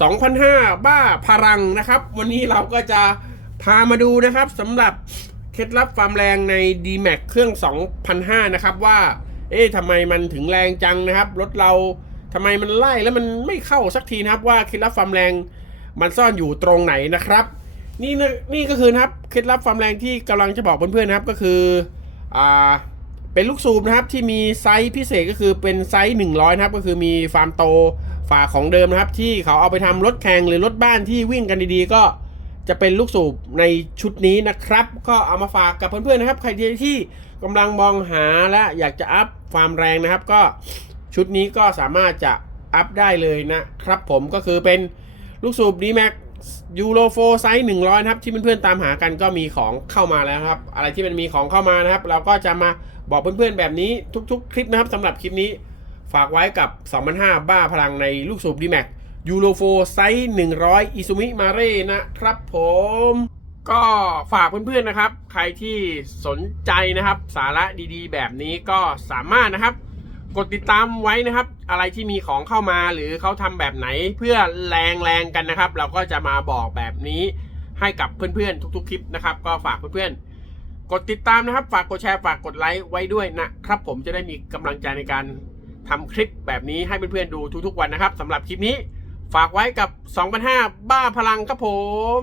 2,005 บ้าพลังนะครับ วันนี้เราก็จะพามาดูนะครับสำหรับเคล็ดลับความแรงใน d m a x เครื่อง 2,005 นะครับ ว่า เอ๊ะทำไมมันถึงแรงจังนะครับ รถเราทำไมมันไล่แล้วมันไม่เข้าสักทีนะครับว่าเคล็ดลับความแรงมันซ่อนอยู่ตรงไหนนะครับ นี่นะนี่ก็คือนะครับเคล็ดลับความแรงที่กำลังจะบอกเพื่อนๆนะครับก็คืออ่า เป็นลูกสูบนะครับที่มีไซส์พิเศษก็คือเป็นไซส์100นะครับก็คือมีความโตฝาของเดิมนะครับ ที่เขาเอาไปทำรถแข่งหรือรถบ้านที่วิ่งกันดีๆ ก็จะเป็นลูกสูบในชุดนี้นะครับ ก็เอามาฝากกับเพื่อนๆนะครับ ใครที่กำลังมองหาและอยากจะอัพความแรงนะครับ ก็ชุดนี้ก็สามารถจะอัพได้เลยนะครับ ผมก็คือเป็นลูกสูบ d m a x ยูโรโฟไซส์100นะครับ ที่เพื่อนๆตามหากันก็มีของเข้ามาแล้วครับ อะไรที่มันมีของเข้ามานะครับ เราก็จะมาบอกเพื่อนๆแบบนี้ทุกๆ คลิปนะครับสำหรับคลิปนี้ฝากไว้กับ 2005 บ้าพลังในลูกสูบ d m a x ยูโรโฟไซส์100 อิซูมิมาเร่นะครับผม ก็ฝากเพื่อนๆนะครับ ใครที่สนใจนะครับ สาระดีๆ แบบนี้ก็สามารถนะครับ กดติดตามไว้นะครับ อะไรที่มีของเข้ามาหรือเขาทำแบบไหนเพื่อแรงแรงๆกันนะครับ เราก็จะมาบอกแบบนี้ให้กับเพื่อนๆทุกๆคลิปนะครับ ก็ฝากเพื่อนๆกดติดตามนะครับ ฝากกดแชร์ฝากกดไลค์ไว้ด้วยนะครับ ผมจะได้มีกำลังใจในการทำคลิปแบบนี้ให้เพื่อนๆดูทุกๆวันนะครับสำหรับคลิปนี้ ฝากไว้กับ 2,500บ้าพลังครับผม